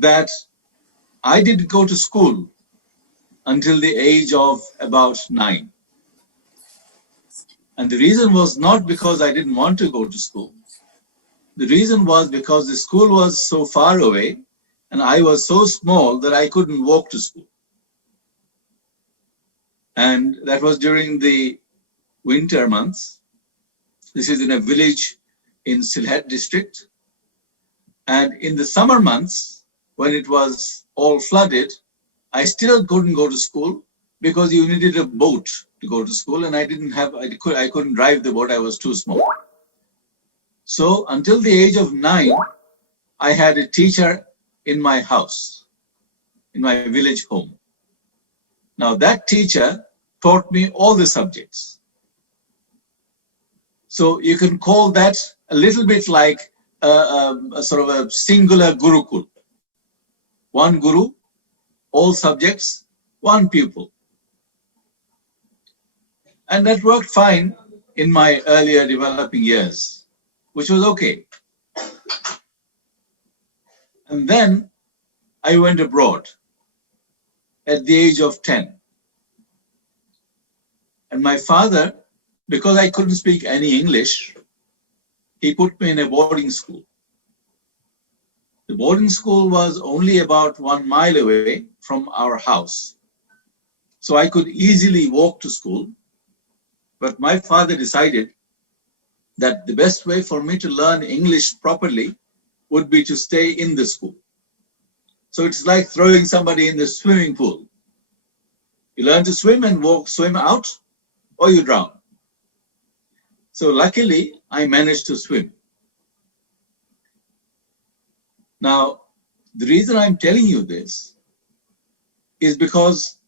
that I didn't go to school until the age of about 9. And the reason was not because I didn't want to go to school. The reason was because the school was so far away and I was so small that I couldn't walk to school. And that was during the winter months. This is in a village in Sylhet district. And in the summer months, when it was all flooded, I still couldn't go to school because you needed a boat to go to school, and I couldn't drive the boat, I was too small. So until the age of 9, I had a teacher in my house, in my village home. Now that teacher taught me all the subjects. So you can call that a little bit like a sort of a singular Gurukul. One guru, all subjects, one pupil. And that worked fine in my earlier developing years, which was okay. And then I went abroad at the age of 10. And my father, because I couldn't speak any English, he put me in a boarding school. The boarding school was only about 1 mile away from our house. So I could easily walk to school. But my father decided that the best way for me to learn English properly would be to stay in the school. So it's like throwing somebody in the swimming pool. You learn to swim and swim out, or you drown. So luckily, I managed to swim. Now, the reason I'm telling you this is because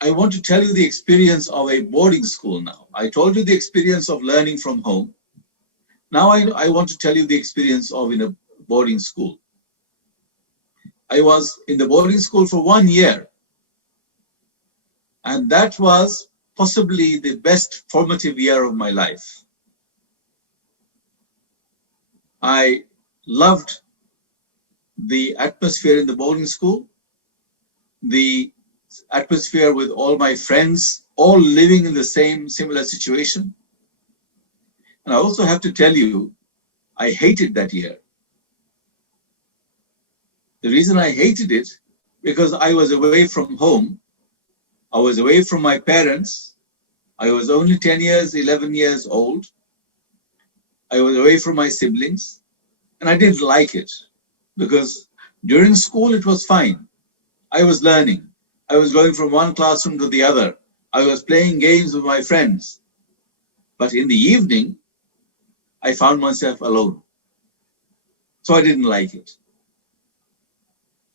I want to tell you the experience of a boarding school now. I told you the experience of learning from home. Now I want to tell you the experience of in a boarding school. I was in the boarding school for 1 year. And that was possibly the best formative year of my life. I loved the atmosphere in the boarding school, the atmosphere with all my friends, all living in the same similar situation. And I also have to tell you, I hated that year. The reason I hated it, because I was away from home, I was away from my parents, I was only 10 years, 11 years old, I was away from my siblings, and I didn't like it. Because during school, it was fine. I was learning. I was going from one classroom to the other. I was playing games with my friends. But in the evening, I found myself alone. So I didn't like it.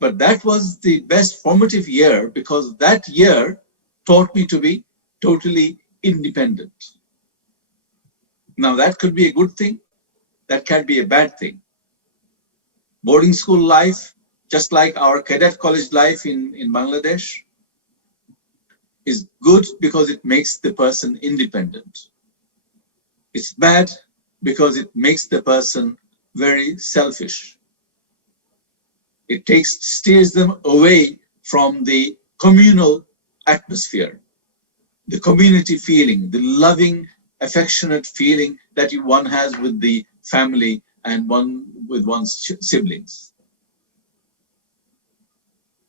But that was the best formative year because that year taught me to be totally independent. Now that could be a good thing. That can be a bad thing. Boarding school life, just like our cadet college life in Bangladesh, is good because it makes the person independent. It's bad because it makes the person very selfish. It steers them away from the communal atmosphere, the community feeling, the loving, affectionate feeling that one has with the family and with one's siblings.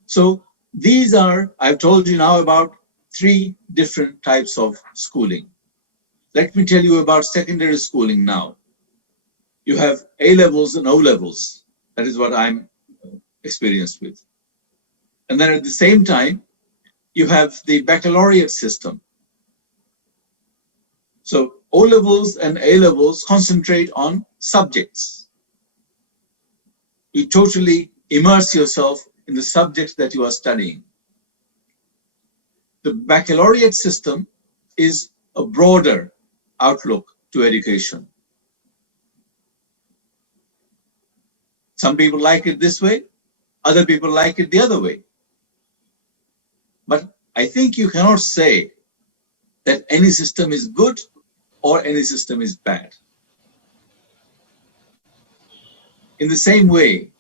So these are, I've told you now about 3 different types of schooling. Let me tell you about secondary schooling now. You have A levels and O levels. That is what I'm experienced with. And then at the same time, you have the baccalaureate system. So O levels and A levels concentrate on subjects. You totally immerse yourself in the subjects that you are studying. The baccalaureate system is a broader outlook to education. Some people like it this way, other people like it the other way. But I think you cannot say that any system is good or any system is bad. In the same way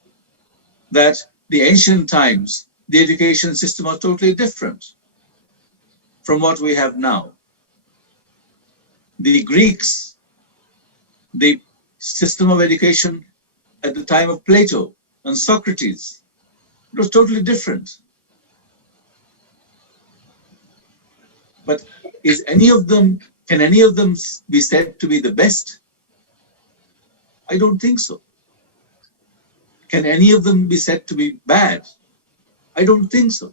that the ancient times, the education system was totally different from what we have now. The Greeks, the system of education at the time of Plato and Socrates, it was totally different. But can any of them be said to be the best? I don't think so. Can any of them be said to be bad? I don't think so.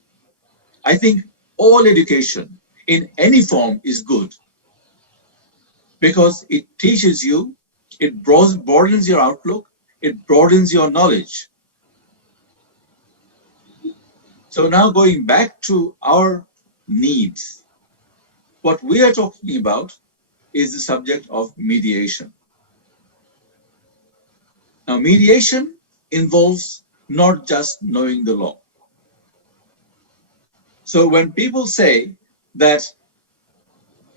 I think all education in any form is good because it teaches you, it broadens your outlook, it broadens your knowledge. So now going back to our needs, what we are talking about is the subject of mediation. Now, mediation involves not just knowing the law. So when people say that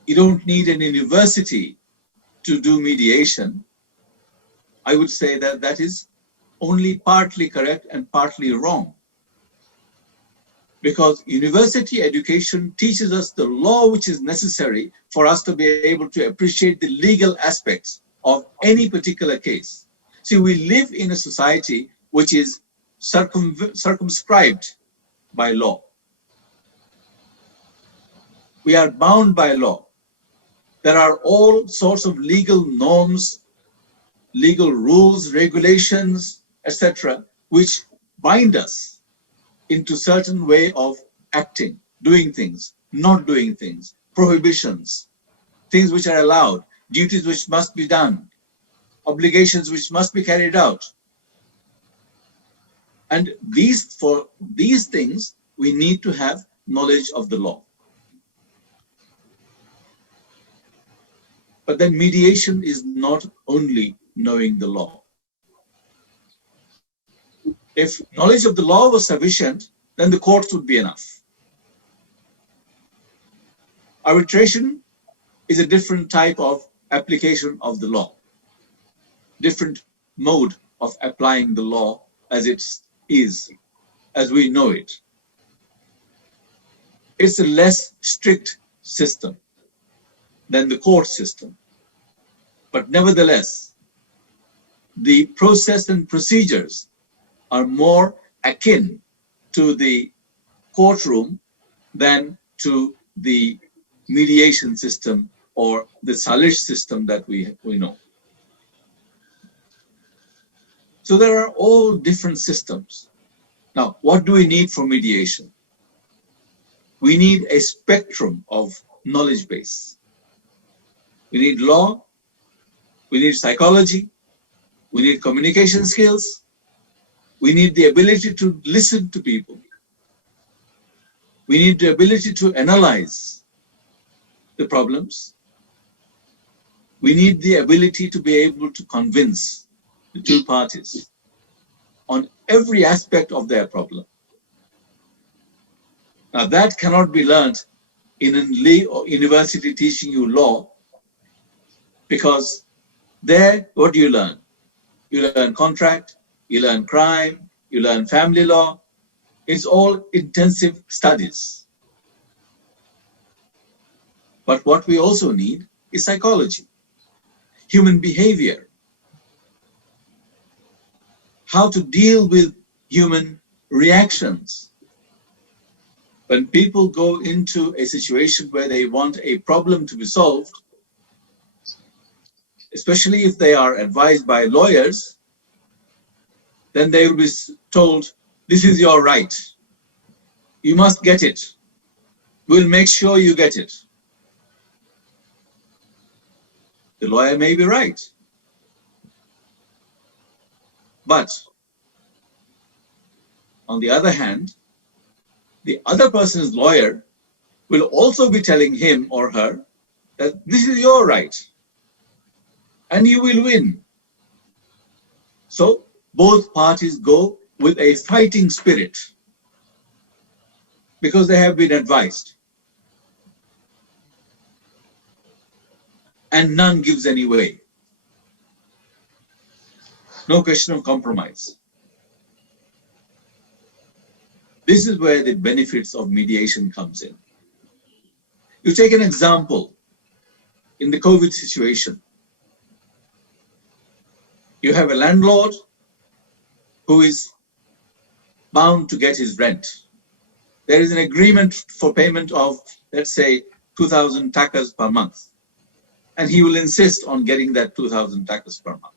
you don't need an university to do mediation, I would say that that is only partly correct and partly wrong. Because university education teaches us the law which is necessary for us to be able to appreciate the legal aspects of any particular case. See, we live in a society which is circumscribed by law. We are bound by law. There are all sorts of legal norms, legal rules, regulations, etc., which bind us into certain way of acting, doing things, not doing things, prohibitions, things which are allowed, duties which must be done, obligations which must be carried out. And for these things, we need to have knowledge of the law. But then mediation is not only knowing the law. If knowledge of the law was sufficient, then the courts would be enough. Arbitration is a different type of application of the law, different mode of applying the law as it is, as we know it. It's a less strict system than the court system. But nevertheless, the process and procedures are more akin to the courtroom than to the mediation system or the salish system that we know. So there are all different systems. Now, what do we need for mediation? We need a spectrum of knowledge base. We need law, we need psychology, we need communication skills, we need the ability to listen to people. We need the ability to analyze the problems. We need the ability to be able to convince the two parties on every aspect of their problem. Now that cannot be learned in a university teaching you law, because there, what do you learn? You learn contract, you learn crime, you learn family law. It's all intensive studies. But what we also need is psychology, human behavior, how to deal with human reactions. When people go into a situation where they want a problem to be solved, especially if they are advised by lawyers, then they will be told, this is your right. You must get it. We'll make sure you get it. The lawyer may be right. But on the other hand, the other person's lawyer will also be telling him or her that this is your right and you will win. So both parties go with a fighting spirit because they have been advised. And none gives any way. No question of compromise. This is where the benefits of mediation comes in. You take an example in the COVID situation. You have a landlord who is bound to get his rent. There is an agreement for payment of, let's say, 2,000 takas per month. And he will insist on getting that 2,000 takas per month.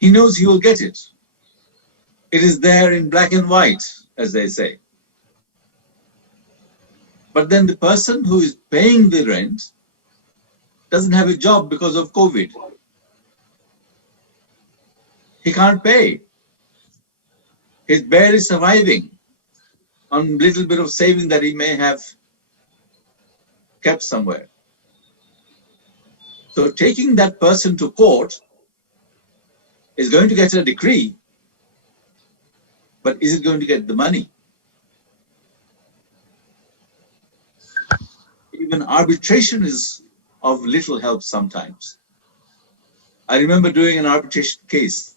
He knows he will get it. It is there in black and white, as they say. But then the person who is paying the rent doesn't have a job because of COVID. He can't pay. He's barely surviving on a little bit of saving that he may have kept somewhere. So taking that person to court is going to get a decree, but is it going to get the money? Even arbitration is of little help sometimes. I remember doing an arbitration case.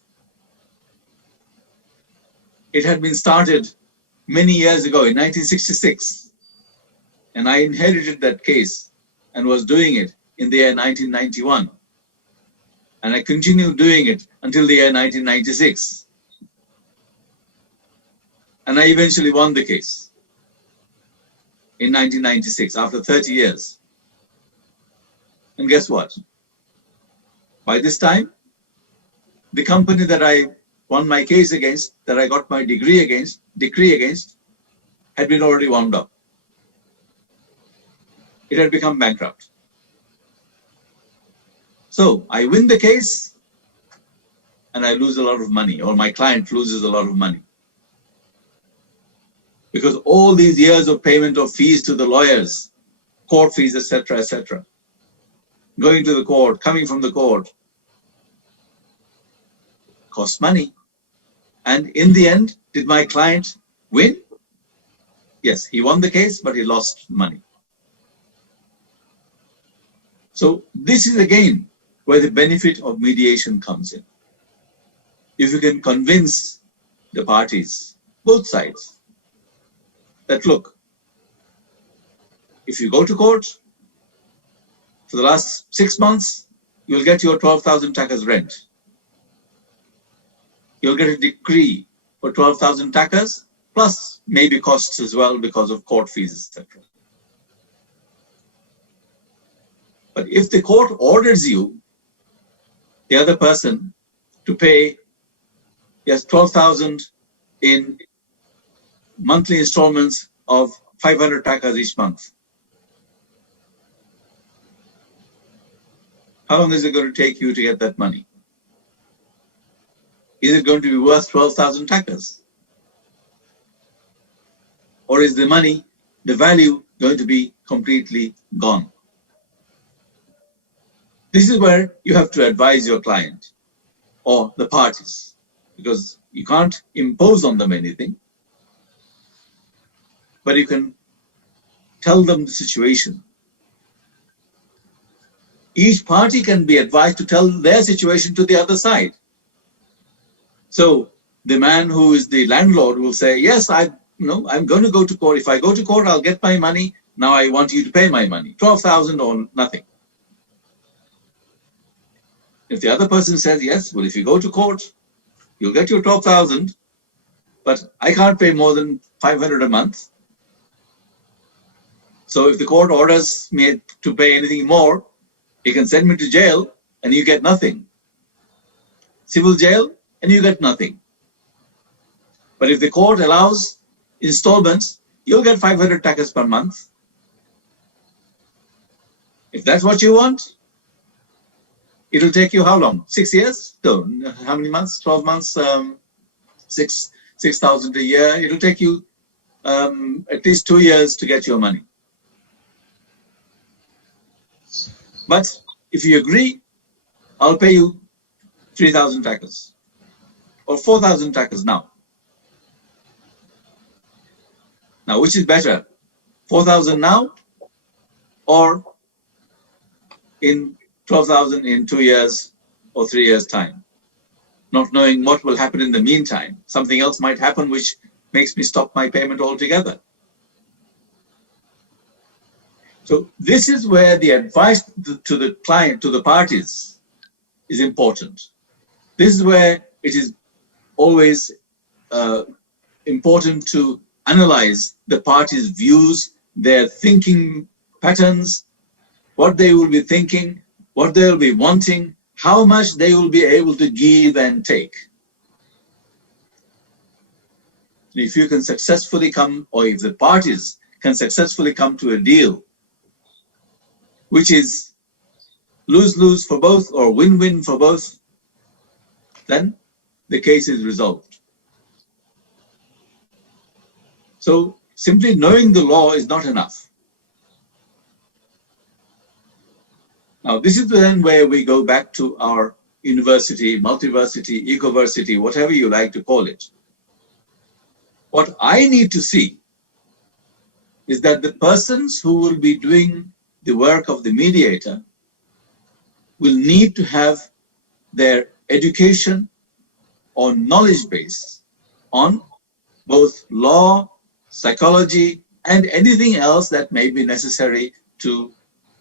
It had been started many years ago in 1966, and I inherited that case and was doing it in the year 1991. And I continued doing it until the year 1996. And I eventually won the case in 1996, after 30 years. And guess what? By this time, the company that I won my case against, that I got my decree against, had been already wound up. It had become bankrupt. So I win the case and I lose a lot of money, or my client loses a lot of money. Because all these years of payment of fees to the lawyers, court fees, etc., going to the court, coming from the court, cost money. And in the end, did my client win? Yes, he won the case, but he lost money. So this is again where the benefit of mediation comes in. If you can convince the parties, both sides, that look, if you go to court, for the last 6 months, you'll get your 12,000 takas rent. You'll get a decree for 12,000 takas, plus maybe costs as well because of court fees, etc. But if the court orders you, the other person, to pay, yes, 12,000 in monthly installments of 500 takas each month, how long is it going to take you to get that money? Is it going to be worth 12,000 takas? Or is the money, the value, going to be completely gone? This is where you have to advise your client or the parties, because you can't impose on them anything, but you can tell them the situation. Each party can be advised to tell their situation to the other side. So the man who is the landlord will say, yes, I'm going to go to court. If I go to court, I'll get my money. Now I want you to pay my money, 12,000 or nothing. If the other person says, yes, well, if you go to court, you'll get your 12,000, but I can't pay more than 500 a month. So if the court orders me to pay anything more, he can send me to jail and you get nothing. Civil jail and you get nothing. But if the court allows installments, you'll get 500 takas per month. If that's what you want, it'll take you how long? 6 years? No, how many months? 12 months, 6,000 a year. It'll take you at least 2 years to get your money. But if you agree, I'll pay you 3,000 takas or 4,000 takas now. Now, which is better? 4,000 now or in 12,000 in 2 years or 3 years' time? Not knowing what will happen in the meantime. Something else might happen which makes me stop my payment altogether. So this is where the advice to the client, to the parties, is important. This is where it is always important to analyze the parties' views, their thinking patterns, what they will be thinking, what they will be wanting, how much they will be able to give and take. If you can successfully come, or if the parties can successfully come to a deal, which is lose-lose for both or win-win for both, then the case is resolved. So simply knowing the law is not enough. Now, this is then where we go back to our university, multiversity, ecoversity, whatever you like to call it. What I need to see is that the persons who will be doing the work of the mediator will need to have their education or knowledge base on both law, psychology, and anything else that may be necessary to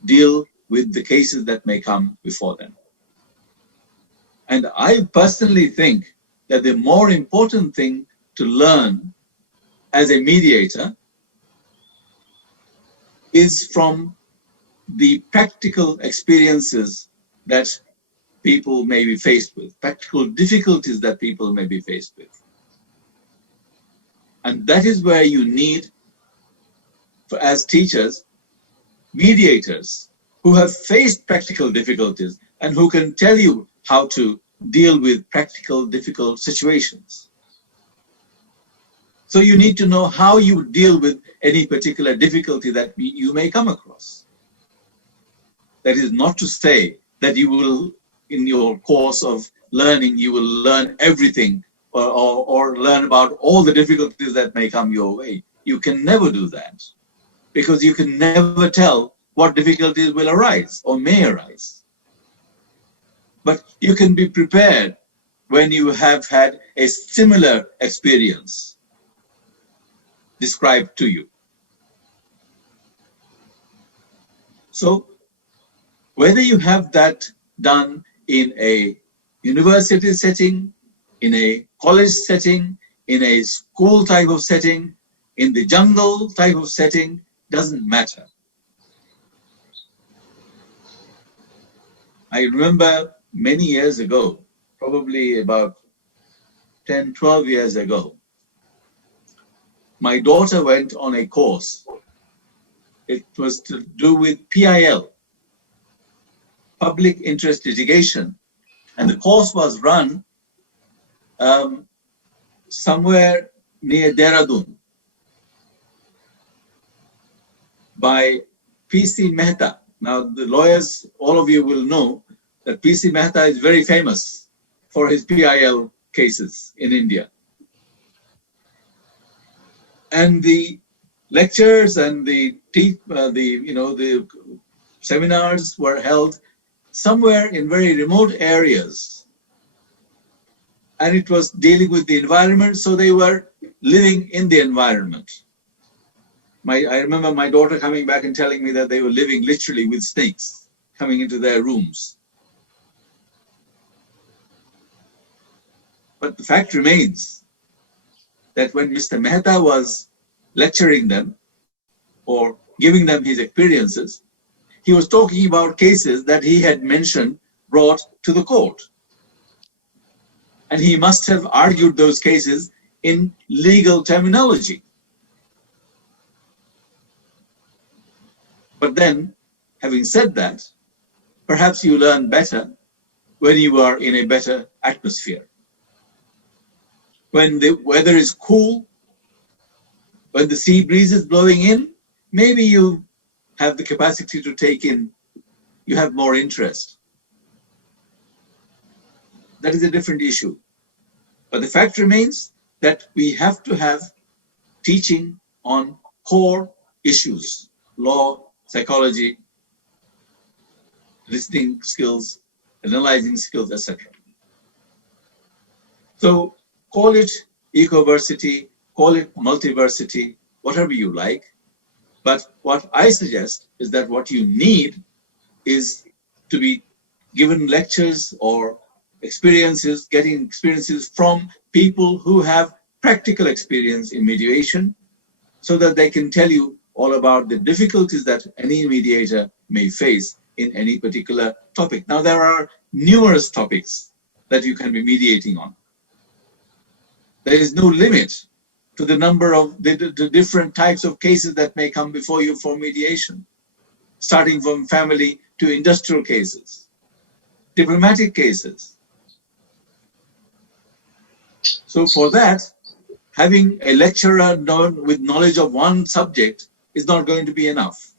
deal with the cases that may come before them. And I personally think that the more important thing to learn as a mediator is from the practical experiences that people may be faced with, practical difficulties that people may be faced with. And that is where you need, as teachers, mediators who have faced practical difficulties and who can tell you how to deal with practical, difficult situations. So you need to know how you deal with any particular difficulty that you may come across. That is not to say that you will, in your course of learning, you will learn everything or learn about all the difficulties that may come your way. You can never do that, because you can never tell what difficulties will arise or may arise. But you can be prepared when you have had a similar experience described to you. So whether you have that done in a university setting, in a college setting, in a school type of setting, in the jungle type of setting, doesn't matter. I remember many years ago, probably about 10, 12 years ago, my daughter went on a course. It was to do with PIL, Public Interest Litigation. And the course was run somewhere near Dehradun by P.C. Mehta. Now, the lawyers, all of you will know that P.C. Mehta is very famous for his PIL cases in India. And the lectures and the seminars were held somewhere in very remote areas. And it was dealing with the environment, so they were living in the environment. I remember my daughter coming back and telling me that they were living literally with snakes coming into their rooms. But the fact remains that when Mr. Mehta was lecturing them or giving them his experiences, he was talking about cases that he had mentioned brought to the court. And he must have argued those cases in legal terminology. But then, having said that, perhaps you learn better when you are in a better atmosphere. When the weather is cool, when the sea breeze is blowing in, maybe you have the capacity to take in, you have more interest. That is a different issue. But the fact remains that we have to have teaching on core issues, law, psychology, listening skills, analyzing skills, etc. So call it Ecoversity, call it multiversity, whatever you like. But what I suggest is that what you need is to be given lectures or experiences, getting experiences from people who have practical experience in mediation, so that they can tell you all about the difficulties that any mediator may face in any particular topic. Now, there are numerous topics that you can be mediating on. There is no limit to the number of the different types of cases that may come before you for mediation, starting from family to industrial cases, diplomatic cases. So for that, having a lecturer with knowledge of one subject is not going to be enough.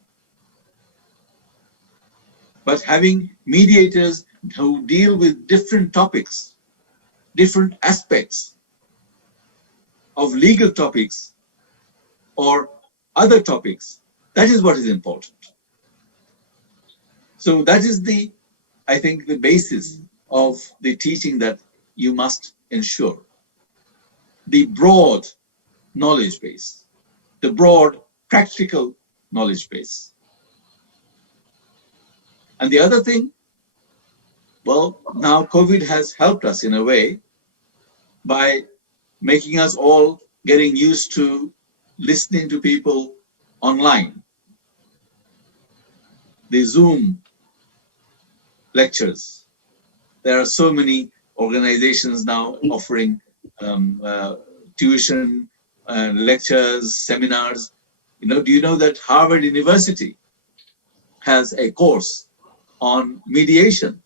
But having mediators who deal with different topics, different aspects of legal topics or other topics, that is what is important. So that is I think, the basis of the teaching that you must ensure. The broad knowledge base, the broad practical knowledge base. And the other thing, well, now COVID has helped us in a way by making us all getting used to listening to people online. The Zoom lectures. There are so many organizations now offering tuition, lectures, seminars. Do you know that Harvard University has a course on mediation?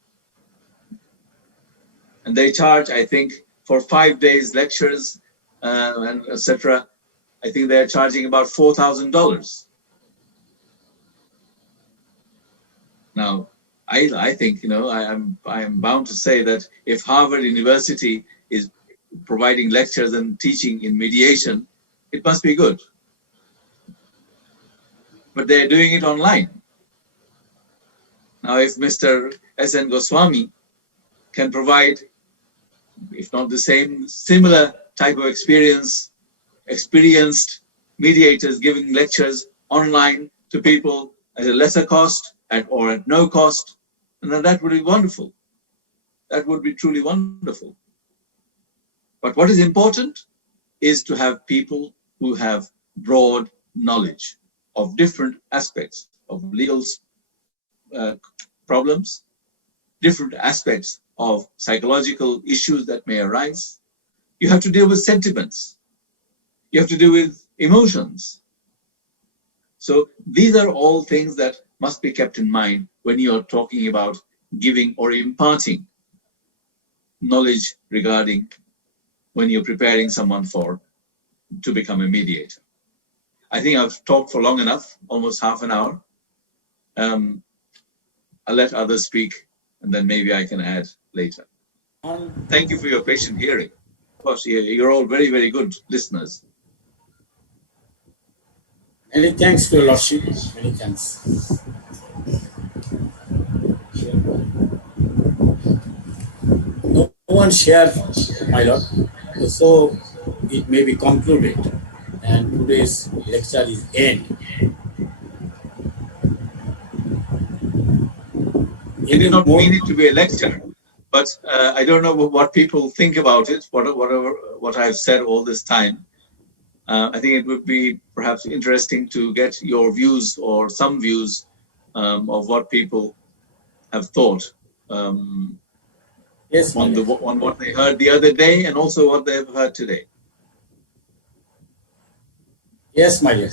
And they charge, I think, for 5 days lectures and etc. I think they're charging about $4,000. Now, I think, I am bound to say that if Harvard University is providing lectures and teaching in mediation, it must be good. But they're doing it online. Now, if Mr. S.N. Goswami can provide, if not the same, similar type of experienced mediators giving lectures online to people at a lesser cost or at no cost, then that would be wonderful. That would be truly wonderful. But what is important is to have people who have broad knowledge of different aspects of legal problems, different aspects of psychological issues that may arise. You have to deal with sentiments. You have to deal with emotions. So these are all things that must be kept in mind when you are talking about giving or imparting knowledge regarding when you're preparing someone to become a mediator. I think I've talked for long enough, almost half an hour. I'll let others speak, and then maybe I can add later. Thank you for your patient hearing. Of course, you're all very, very good listeners. Many thanks to your Lordship. Many thanks. No one shared, my Lord. So it may be concluded, and today's lecture is end. I did not mean it to be a lecture, but I don't know what people think about it, what I've said all this time. I think it would be perhaps interesting to get your views or some views of what people have thought Yes, on what they heard the other day and also what they have heard today. Yes, my dear.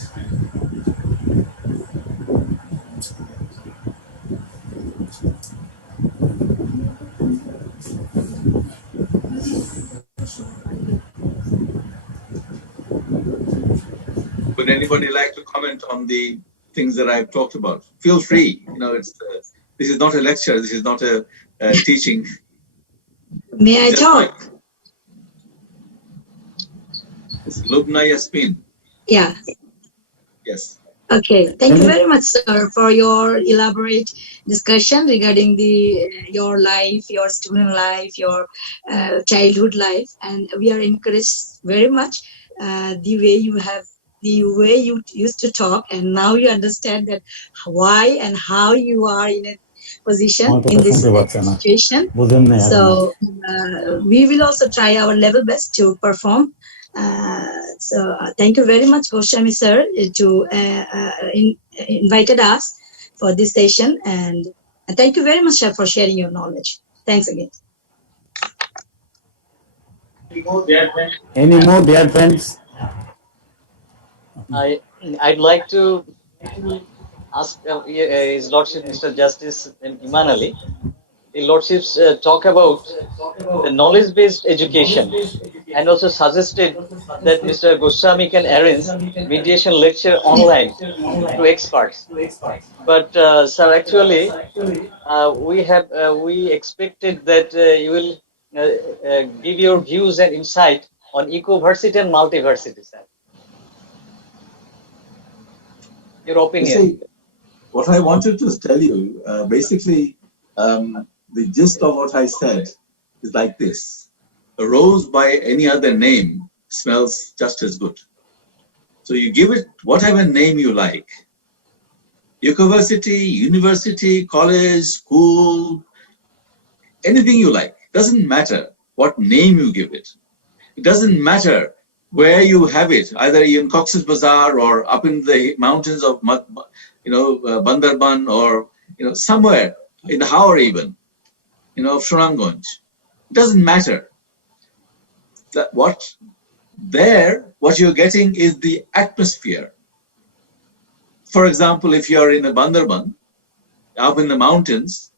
Would anybody like to comment on the things that I've talked about? Feel free. This is not a lecture. This is not a teaching. May I talk? It's Lubna Yasmin. Yeah. Yes. Okay. Thank you very much, sir, for your elaborate discussion regarding your life, your student life, your childhood life, and we are encouraged very much the way you used to talk, and now you understand that why and how you are in a position in this situation. So we will also try our level best to perform. Thank you very much, Goswami sir, to invited us for this session, and thank you very much, sir, for sharing your knowledge. Thanks again. Any more, dear friends? I'd like to ask His Lordship Mr. Justice Imman Ali. The Lordships talk about the knowledge-based education and also suggested that Mr. Goswami can arrange mediation lecture online to experts. But sir, actually, we expected that you will give your views and insight on Ecoversity and Multiversity, sir. Your opinion. You see, what I wanted to tell you, basically, the gist of what I said is like this. A rose by any other name smells just as good. So you give it whatever name you like. Ecoversity, university, college, school, anything you like. Doesn't matter what name you give it. It doesn't matter where you have it, either in Cox's Bazar or up in the mountains of, Bandarban, or somewhere in the Howrah even, of Sunamganj. It doesn't matter. What you're getting is the atmosphere. For example, if you're in a Bandarban, up in the mountains,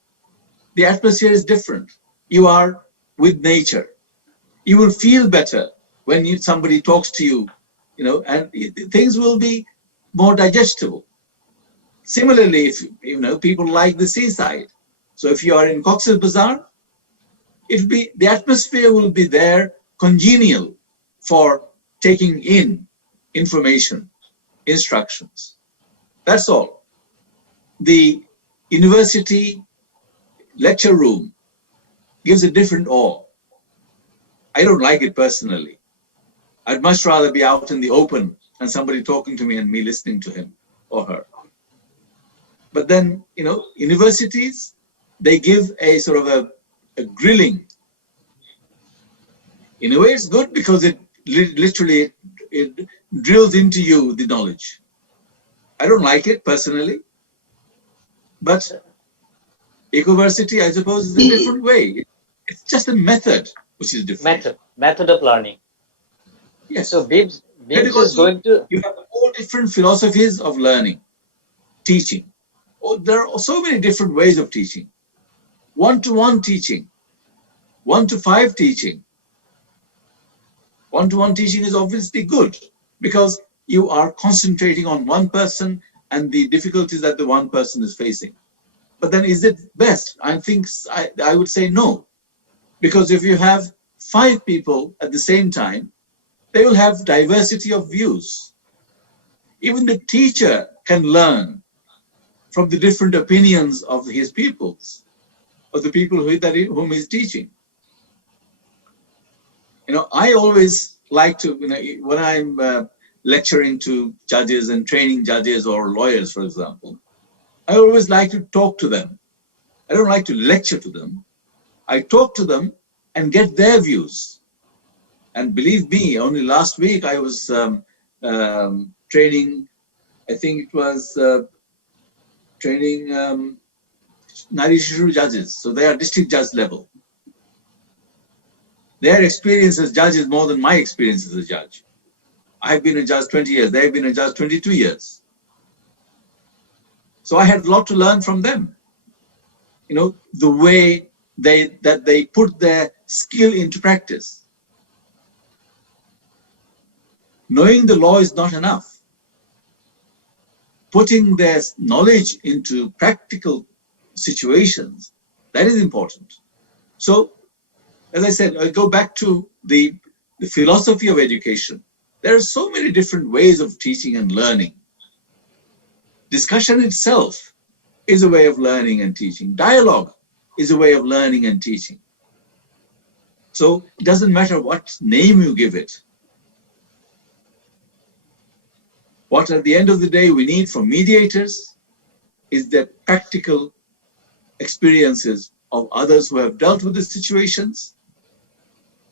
the atmosphere is different. You are with nature. You will feel better when somebody talks to you, and things will be more digestible. Similarly, if people like the seaside, so if you are in Cox's Bazar, the atmosphere will be there, congenial for taking in information, instructions. That's all. The university lecture room gives a different awe. I don't like it personally. I'd much rather be out in the open and somebody talking to me and me listening to him or her. But then, universities, they give a sort of a grilling. In a way, it's good because it literally drills into you the knowledge. I don't like it personally, but Ecoversity, I suppose, is a different way. It's just a method which is different. Method of learning. Yes. So BIMS is going to... You have all different philosophies of learning, teaching. There are so many different ways of teaching. One-to-one teaching, 1-to-5 teaching. One-to-one teaching is obviously good because you are concentrating on one person and the difficulties that the one person is facing. But then is it best? I would say no. Because if you have 5 people at the same time, they will have diversity of views. Even the teacher can learn from the different opinions of his pupils, of the people whom he's teaching. I always like to, when I'm lecturing to judges and training judges or lawyers, for example, I always like to talk to them. I don't like to lecture to them. I talk to them and get their views. And believe me, only last week I was training, I think it was training Nari Shishu judges. So they are district judge level. Their experience as judge is more than my experience as a judge. I've been a judge 20 years. They've been a judge 22 years. So I had a lot to learn from them. The way that they put their skill into practice. Knowing the law is not enough. Putting their knowledge into practical situations, that is important. So, as I said, I go back to the philosophy of education. There are so many different ways of teaching and learning. Discussion itself is a way of learning and teaching. Dialogue is a way of learning and teaching. So it doesn't matter what name you give it. What at the end of the day we need from mediators is the practical experiences of others who have dealt with the situations,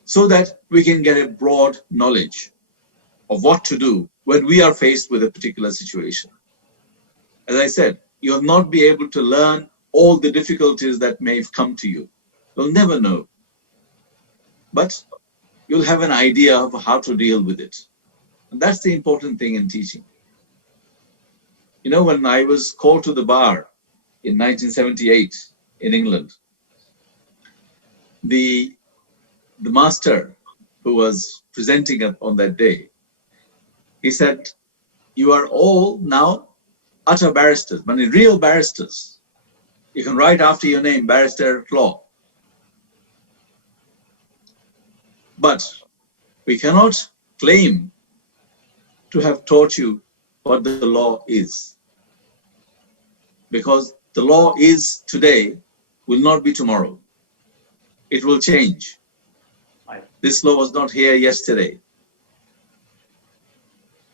so that we can get a broad knowledge of what to do when we are faced with a particular situation. As I said, you'll not be able to learn all the difficulties that may have come to you. You'll never know. But you'll have an idea of how to deal with it. And that's the important thing in teaching. You know, when I was called to the bar in 1978 in England, the master who was presenting on that day, he said, "You are all now utter barristers, but real barristers. You can write after your name, barrister at law. But we cannot claim to have taught you what the law is. Because the law is today, will not be tomorrow. It will change. This law was not here yesterday."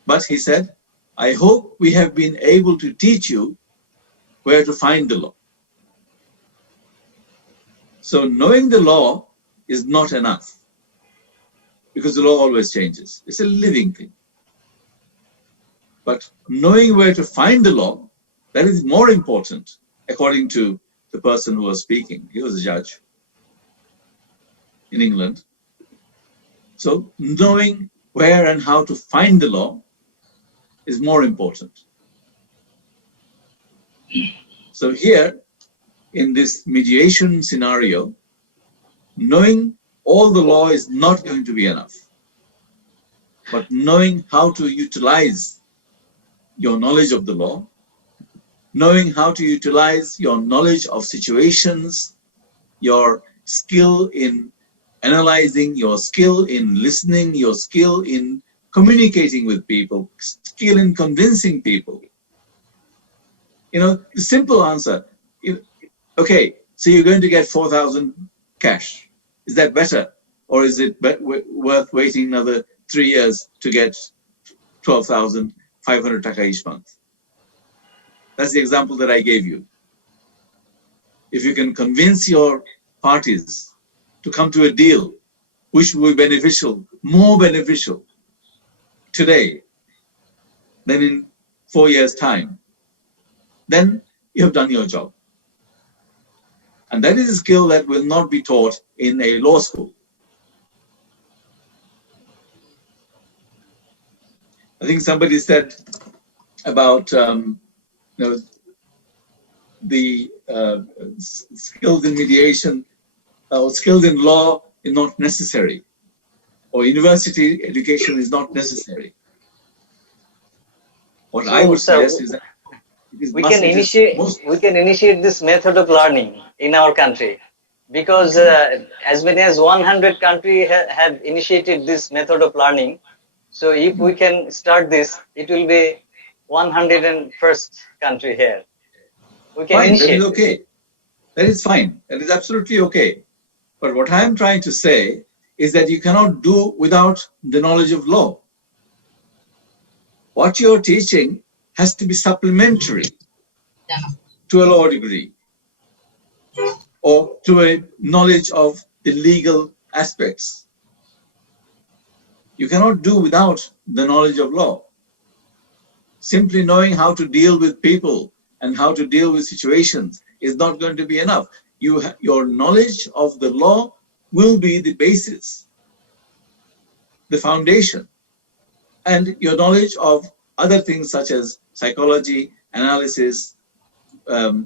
But he said, "I hope we have been able to teach you where to find the law." So knowing the law is not enough, because the law always changes. It's a living thing. But knowing where to find the law, that is more important, according to the person who was speaking. He was a judge in England. So knowing where and how to find the law is more important. So here, in this mediation scenario, knowing all the law is not going to be enough. But knowing how to utilize your knowledge of the law, knowing how to utilize your knowledge of situations, your skill in analyzing, your skill in listening, your skill in communicating with people, skill in convincing people. You know, the simple answer, okay, so you're going to get 4,000 cash. Is that better? Or is it worth waiting another 3 years to get 12,500 taka each month? That's the example that I gave you. If you can convince your parties to come to a deal which will be beneficial, more beneficial today than in 4 years' time, then you have done your job. And that is a skill that will not be taught in a law school. I think somebody said about the skills in mediation or skills in law is not necessary, or university education is not necessary. What I would suggest is that we can initiate this method of learning in our country, because as many as 100 countries have initiated this method of learning. So if we can start this, it will be 101st country here. We can initiate. That is okay. That is fine. That is absolutely okay. But what I am trying to say is that you cannot do without the knowledge of law. What you're teaching has to be supplementary to a law degree or to a knowledge of the legal aspects. You cannot do without the knowledge of law. Simply knowing how to deal with people and how to deal with situations is not going to be enough. Your knowledge of the law will be the basis, the foundation, and your knowledge of other things such as psychology, analysis,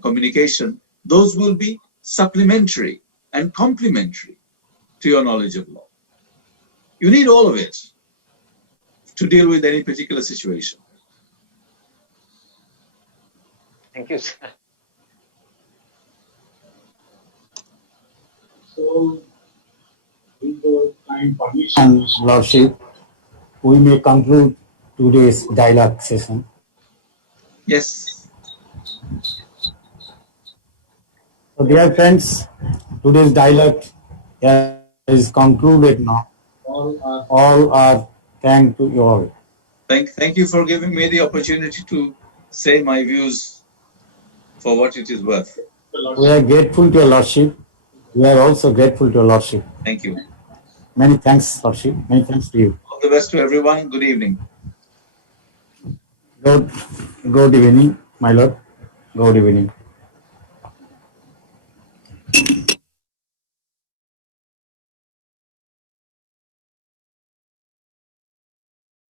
communication, those will be supplementary and complementary to your knowledge of law. You need all of it to deal with any particular situation. Thank you, sir. So, with the kind permission, Lordship, we may conclude today's dialogue session. Yes. So, dear friends, today's dialogue is concluded now. All are thanked to you all. Thank you for giving me the opportunity to say my views for what it is worth. We are grateful to your Lordship. We are also grateful to your Lordship. Thank you. Many thanks, Lordship. Many thanks to you. All the best to everyone. Good evening. Good evening, my Lord. Good evening.